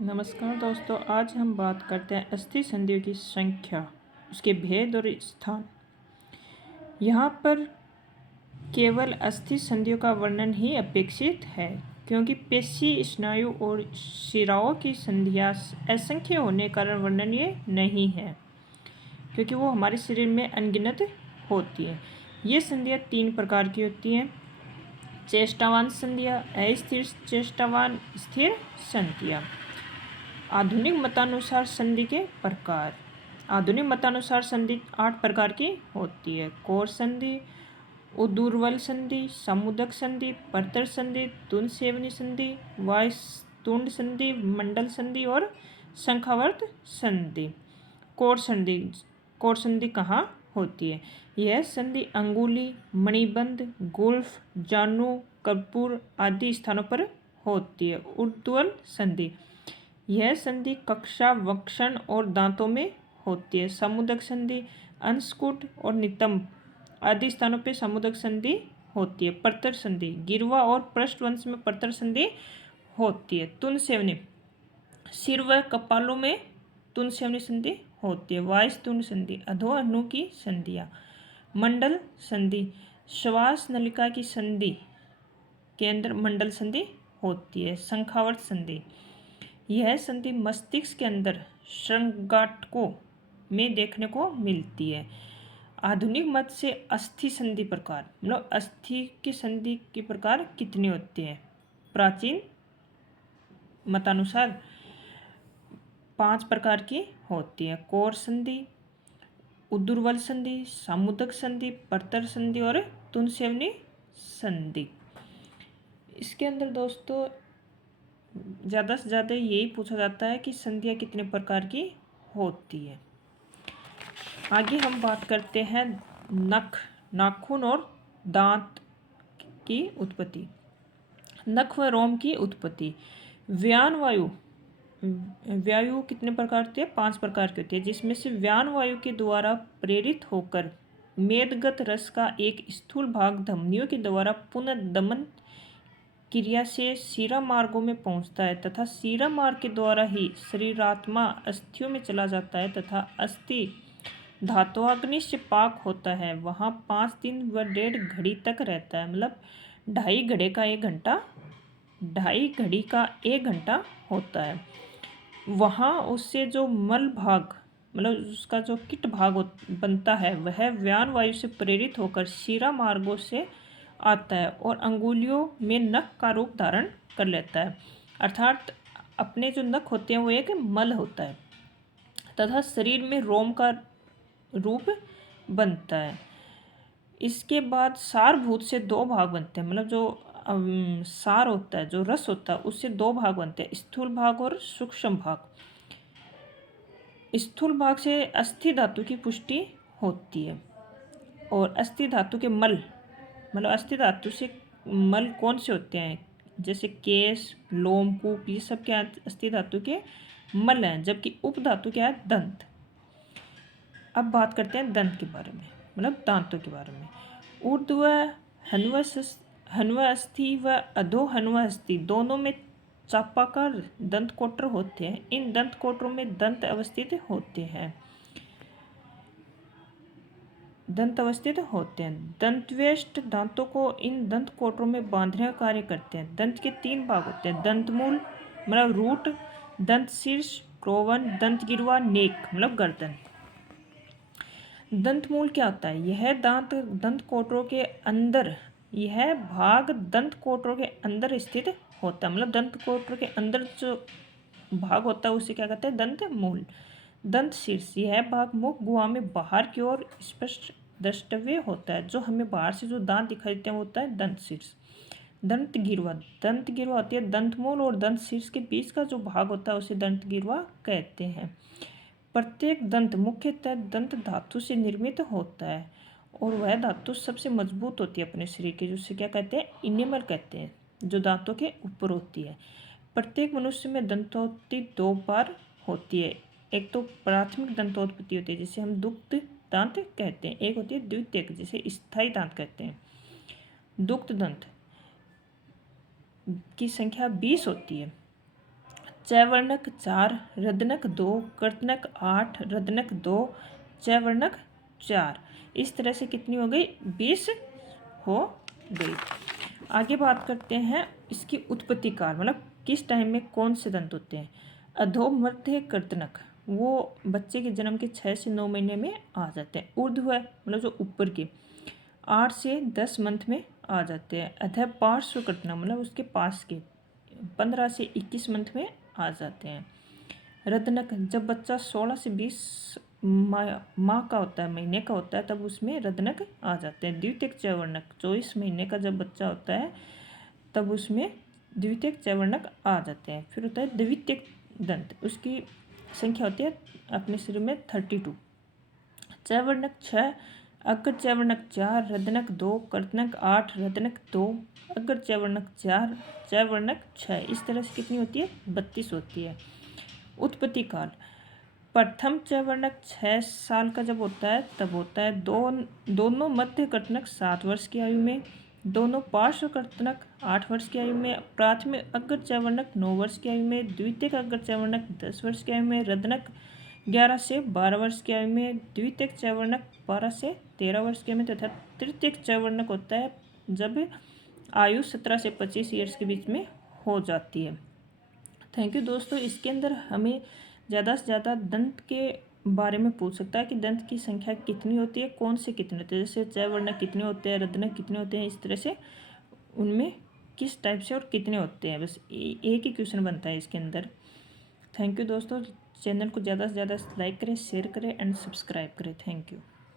नमस्कार दोस्तों, आज हम बात करते हैं अस्थि संधियों की संख्या, उसके भेद और स्थान। यहाँ पर केवल अस्थि संधियों का वर्णन ही अपेक्षित है, क्योंकि पेशी, स्नायु और शिराओं की संधियाँ असंख्य होने के कारण वर्णन ये नहीं है, क्योंकि वो हमारे शरीर में अनगिनत होती है। ये संधियाँ 3 प्रकार की होती हैं: चेष्टावान संधियाँ, अस्थिर चेष्टावान, स्थिर संधियाँ। आधुनिक मतानुसार संधि के प्रकार। आधुनिक मतानुसार संधि 8 प्रकार की होती है: कोर संधि, उदूर्वल संधि, समुदक संधि, परतर संधि, तुंद संधि, वायुतुंड संधि, मंडल संधि और शंखावर्त संधि। कोर संधि। कोर संधि कहाँ होती है? यह संधि अंगुली, मणिबंध, गुल्फ, जानु, कर्पूर आदि स्थानों पर होती है। ऊर्ध्वल संधि। यह संधि कक्षा, वक्षण और दांतों में होती है। समुदक संधि अंशकुट और नितंब आदि स्थानों पर समुदक संधि होती है। परतर संधि गिरवा और पृष्ठवंश में परतर संधि होती है। तुंद सेवनी सिर व कपालों में तुंद सेवनी संधि होती है। वायुतुंड संधि अधो अनु की संधियाँ। मंडल संधि श्वास नलिका की संधि के अंदर मंडल संधि होती है। शंखावर्त संधि यह संधि मस्तिष्क के अंदर श्रृंगाटकों में देखने को मिलती है। आधुनिक मत से अस्थि संधि प्रकार, मतलब अस्थि की संधि के प्रकार कितने होते हैं? प्राचीन मतानुसार 5 प्रकार की होती है: कोर संधि, उदूर्वल संधि, सामुदक संधि, परतर संधि और तुंद सेवनी संधि। इसके अंदर दोस्तों ज़्यादा से ज़्यादा यही पूछा जाता है कि संधियाँ कितने प्रकार की होती है। आगे हम बात करते हैं नख, नाखून और दांत की उत्पत्ति। नख व रोम की उत्पत्ति। व्यान वायु। वायु कितने प्रकार होती है? 5 प्रकार की होती है, जिसमें से व्यान वायु के द्वारा प्रेरित होकर मेदगत रस का एक स्थूल भाग धमनियों के द्वारा पुनर्दमन क्रिया से शिरा मार्गों में पहुंचता है तथा शिरा मार्ग के द्वारा ही शरीरात्मा अस्थियों में चला जाता है तथा अस्थि धात्वाग्नि से पाक होता है। वहाँ 5 दिन व 1.5 घड़ी तक रहता है, मतलब 2.5 घड़ी का 1 घंटा होता है। वहाँ उससे जो मल भाग, मतलब उसका जो किट भाग बनता है, वह व्यान वायु से प्रेरित होकर शिरा मार्गों से आता है और अंगुलियों में नख का रूप धारण कर लेता है। अर्थात अपने जो नख होते हैं वो एक मल होता है तथा शरीर में रोम का रूप बनता है। इसके बाद सारभूत से 2 भाग बनते हैं, मतलब जो सार होता है, जो रस होता है, उससे 2 भाग बनते हैं: स्थूल भाग और सूक्ष्म भाग। स्थूल भाग से अस्थि धातु की पुष्टि होती है और अस्थि धातु के मल, मतलब अस्थि धातु से मल कौन से होते हैं? जैसे केश, लोमकूप, ये सब क्या अस्थि धातु के मल हैं, जबकि उपधातु क्या है? दंत। अब बात करते हैं दंत के बारे में, मतलब दांतों के बारे में। ऊर्ध्व हन्व अस्थि व अधो हन्व अस्थि दोनों में चापाकार दंत कोटर होते हैं। इन दंत कोटरों में दंत अवस्थित होते हैं। दंतवेष्ट दांतों को इन दंत कोटरों में बांधने का कार्य करते हैं। दंत के 3 भाग होते हैं: दंतमूल मतलब रूट, दंत शीर्ष क्रोवन, दंत गिरवा नेक मतलब गर्दन। दंतमूल क्या होता है? यह दंत कोटरों के अंदर, यह भाग दंत कोटरों के अंदर स्थित होता है, मतलब दंत कोटरों के अंदर जो भाग होता है उसे क्या कहते हैं? दंत मूल। दंत शीर्ष, यह भाग मुख गुहा में बाहर की ओर स्पष्ट द्रष्टव्य होता है, जो हमें बाहर से जो दांत दिखाई देते हैं वो होता है दंत शीर्ष। दंत गिरवा होती है दंत मूल और दंत शीर्ष के बीच का जो भाग होता है उसे दंत गिरवा कहते हैं। प्रत्येक दंत मुख्यतः दंत धातु से निर्मित होता है और वह धातु सबसे मजबूत होती है अपने शरीर के, जिसे क्या कहते हैं? इनेमल कहते हैं, जो दांतों के ऊपर होती है। प्रत्येक मनुष्य में दंतोत्पत्ति 2 बार होती है। एक तो प्राथमिक दंतोत्पत्ति होती है जिसे हम दुग्ध दांत कहते हैं, एक होती है द्वितीयक जिसे स्थायी दांत कहते हैं। दुग्ध दंत की संख्या 20 होती है। चैवर्णक 4, रदनक 2, कर्तनक 8, रदनक 2, चैवर्णक 4। इस तरह से कितनी हो गई? 20 हो गई। आगे बात करते हैं इसकी उत्पत्ति काल, मतलब किस टाइम में कौन से दंत होते हैं। अधोमध्य कर्तनक, वो बच्चे के जन्म के 6 से 9 महीने में आ जाते हैं। ऊर्ध्व मतलब जो ऊपर के 8 से 10 मंथ में आ जाते हैं। अतः पार्श्व कर्तनक मतलब उसके पास के 15 से 21 मंथ में आ जाते हैं। रदनक, जब बच्चा 16 से 20 माह का होता है, महीने का होता है, तब उसमें रदनक आ जाते हैं। द्वितीयक चैवर्णक, 24 महीने का जब बच्चा होता है तब उसमें द्वितीयक चैवर्णक आ जाते हैं। फिर होता है द्वितीयक दंत, उसकी संख्या होती है अपने शरीर में 32। चैवर्णक 6, अग्र चैवर्णक 4, रदनक 2, कर्तनक 8, रदनक 2, अग्र चैवर्णक 4, चैवर्णक 6। इस तरह से कितनी होती है? 32 होती है। उत्पत्ति काल, प्रथम चैवर्णक 6 साल का जब होता है तब होता है। दोनों मध्य कर्तनक 7 वर्ष की आयु में, दोनों पार्श्व कर्तनक 8 वर्ष की आयु में, प्राथमिक अग्र चैवर्णक 9 वर्ष की आयु में, द्वितीयक अग्र चैवर्णक 10 वर्ष की आयु में, रदनक 11 से 12 वर्ष की आयु में, द्वितीयक चैवर्णक 12 से 13 वर्ष की आयु में, तथा तृतीयक चैवर्णक होता है जब आयु 17 से 25 ईयर्स के बीच में हो जाती है। थैंक यू दोस्तों। इसके अंदर हमें ज़्यादा से ज़्यादा दंत के बारे में पूछ सकता है कि दंत की संख्या कितनी होती है, कौन से कितने होते हैं, जैसे चैवर्णक कितने होते हैं, रदनक कितने होते हैं, इस तरह से उनमें किस टाइप से और कितने होते हैं। बस एक ही क्वेश्चन बनता है इसके अंदर। थैंक यू दोस्तों। चैनल को ज़्यादा से ज़्यादा लाइक करें, शेयर करें एंड सब्सक्राइब करें। Thank you.